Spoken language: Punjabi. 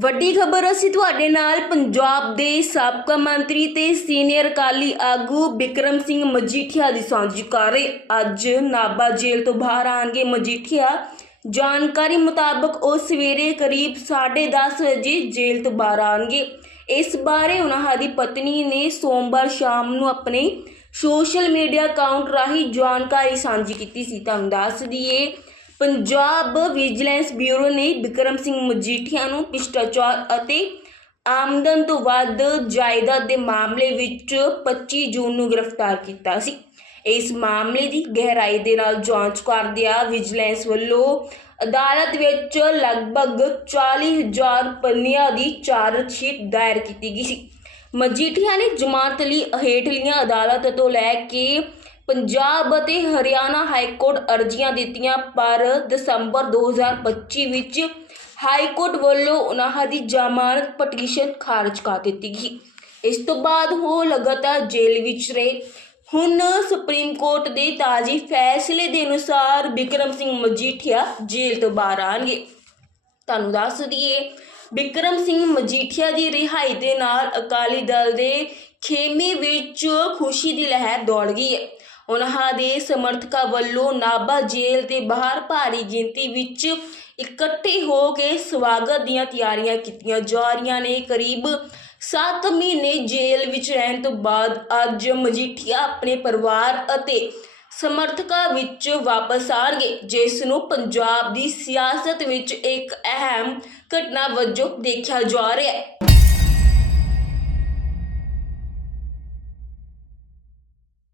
ਵੱਡੀ ਖਬਰ ਅਸੀਂ ਤੁਹਾਡੇ ਨਾਲ ਪੰਜਾਬ ਦੇ ਸਾਬਕਾ ਮੰਤਰੀ ਤੇ ਸੀਨੀਅਰ ਅਕਾਲੀ ਆਗੂ ਬਿਕਰਮ ਸਿੰਘ ਮਜੀਠੀਆ ਦੀ ਸਾਂਝੀ ਕਰ ਰਹੇ। ਅੱਜ ਨਾਭਾ ਜੇਲ੍ਹ ਤੋਂ ਬਾਹਰ ਆਣਗੇ ਮਜੀਠੀਆ। ਜਾਣਕਾਰੀ ਮੁਤਾਬਕ ਉਹ ਸਵੇਰੇ ਕਰੀਬ 10:30 ਵਜੇ ਜੇਲ੍ਹ ਤੋਂ ਬਾਹਰ ਆਣਗੇ। ਇਸ ਬਾਰੇ ਉਹਨਾਂ ਦੀ ਪਤਨੀ ਨੇ ਸੋਮਵਾਰ ਸ਼ਾਮ ਨੂੰ ਆਪਣੇ ਸੋਸ਼ਲ ਮੀਡੀਆ ਅਕਾਊਂਟ ਰਾਹੀਂ ਜਾਣਕਾਰੀ ਸਾਂਝੀ ਕੀਤੀ ਸੀ। ਤੁਹਾਨੂੰ ਦੱਸ ਦਈਏ ਪੰਜਾਬ ਵਿਜੀਲੈਂਸ ਬਿਊਰੋ ਨੇ ਬਿਕਰਮ ਸਿੰਘ ਮਜੀਠੀਆ ਨੂੰ ਭ੍ਰਿਸ਼ਟਾਚਾਰ ਅਤੇ ਆਮਦਨ ਤੋਂ ਵੱਧ ਜਾਇਦਾਦ ਦੇ ਮਾਮਲੇ ਵਿੱਚ 25 ਜੂਨ ਨੂੰ ਗ੍ਰਿਫਤਾਰ ਕੀਤਾ ਸੀ। ਇਸ ਮਾਮਲੇ ਦੀ ਗਹਿਰਾਈ ਦੇ ਨਾਲ ਜਾਂਚ ਕਰਦਿਆਂ ਵਿਜੀਲੈਂਸ ਵੱਲੋਂ ਅਦਾਲਤ ਵਿੱਚ ਲਗਭਗ 40000 ਪੰਨਿਆਂ ਦੀ ਚਾਰਜ ਸ਼ੀਟ ਦਾਇਰ ਕੀਤੀ ਗਈ ਸੀ। ਮਜੀਠੀਆ ਨੇ ਜਮਾਤ ਲਈ ਹੇਠਲੀਆਂ ਅਦਾਲਤ ਤੋਂ ਲੈ ਕੇ ਪੰਜਾਬ ਅਤੇ ਹਰਿਆਣਾ ਹਾਈ ਕੋਰਟ ਅਰਜ਼ੀਆਂ ਦਿੱਤੀਆਂ, ਪਰ ਦਸੰਬਰ 2025 ਵਿੱਚ ਹਾਈ ਕੋਰਟ ਵੱਲੋਂ ਉਹਨਾਂ ਦੀ ਜ਼ਮਾਨਤ ਪਟੀਸ਼ਨ ਖਾਰਜ ਕਰ ਦਿੱਤੀ ਗਈ। ਇਸ ਤੋਂ ਬਾਅਦ ਉਹ ਲਗਾਤਾਰ ਜੇਲ੍ਹ ਵਿੱਚ ਰਹੇ। ਹੁਣ ਸੁਪਰੀਮ ਕੋਰਟ ਦੇ ਤਾਜ਼ੀ ਫੈਸਲੇ ਦੇ ਅਨੁਸਾਰ ਬਿਕਰਮ ਸਿੰਘ ਮਜੀਠੀਆ ਜੇਲ੍ਹ ਤੋਂ ਬਾਹਰ ਆਣਗੇ ਤੁਹਾਨੂੰ ਦੱਸ ਦਈਏ, ਬਿਕਰਮ ਸਿੰਘ ਮਜੀਠੀਆ ਦੀ ਰਿਹਾਈ ਦੇ ਨਾਲ ਅਕਾਲੀ ਦਲ ਦੇ ਖੇਮੇ ਵਿੱਚ ਖੁਸ਼ੀ ਦੀ ਲਹਿਰ ਦੌੜ ਗਈ ਹੈ। ਉਹਨਾਂ ਦੇ ਸਮਰਥਕਾਂ ਵੱਲੋਂ ਨਾਭਾ ਜੇਲ੍ਹ ਦੇ ਬਾਹਰ ਭਾਰੀ ਗਿਣਤੀ ਵਿੱਚ ਇਕੱਠੇ ਹੋ ਕੇ ਸਵਾਗਤ ਦੀਆਂ ਤਿਆਰੀਆਂ ਕੀਤੀਆਂ ਜਾ ਰਹੀਆਂ ਨੇ। ਕਰੀਬ 7 ਮਹੀਨੇ ਜੇਲ੍ਹ ਵਿੱਚ ਰਹਿਣ ਤੋਂ ਬਾਅਦ ਅੱਜ ਮਜੀਠੀਆ ਆਪਣੇ ਪਰਿਵਾਰ ਅਤੇ ਸਮਰਥਕਾਂ ਵਿੱਚ ਵਾਪਸ ਆਣਗੇ, ਜਿਸ ਨੂੰ ਪੰਜਾਬ ਦੀ ਸਿਆਸਤ ਵਿੱਚ ਇੱਕ ਅਹਿਮ ਘਟਨਾ ਵਜੋਂ ਦੇਖਿਆ ਜਾ ਰਿਹਾ ਹੈ।